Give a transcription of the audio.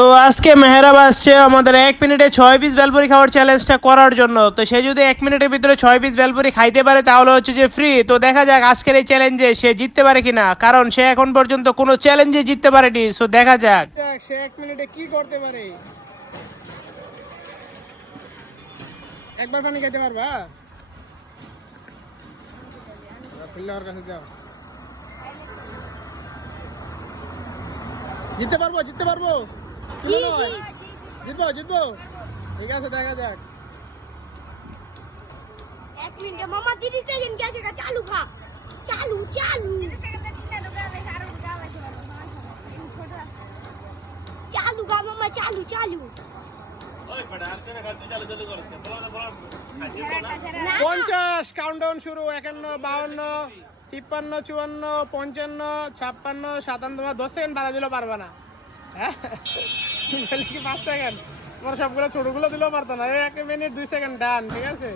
তো আজকে মেহরাব আসছে আমাদের 1 মিনিটে 6 পিস বেলপুরি খাওয়ার চ্যালেঞ্জটা করার জন্য। তো সে যদি 1 মিনিটের ভিতরে 6 পিস বেলপুরি খাইতে পারে তাহলে হচ্ছে যে ফ্রি। তো দেখা যাক আজকের এই চ্যালেঞ্জে সে জিততে পারে কিনা, কারণ সে এখন পর্যন্ত কোনো চ্যালেঞ্জে জিততে পারেনি। সো দেখা যাক সে 1 মিনিটে কি করতে পারে। একবার পানি খেতে পারবা? খুললে কাছে যাও। জিততে পারবো, জিততে পারবো, জিতবো জিতবো। ঠিক আছে, দেখা যাক। 1 মিনিট মামা 30 সেকেন্ড গেছে, চালু খা, চালু চালু চালু খা মামা, চালু চালু। 50 কাউন্টডাউন শুরু। 51, 52, 53, 54, 56, 57। 10 সেকেন্ড বাড়া দিলেও পারবা না। হ্যাঁ, বলে কি 5 সেকেন্ড? তোমার সবগুলো ছোটগুলো দিলেও পারতো না। 1 মিনিট 2 সেকেন্ড ডান। ঠিক আছে।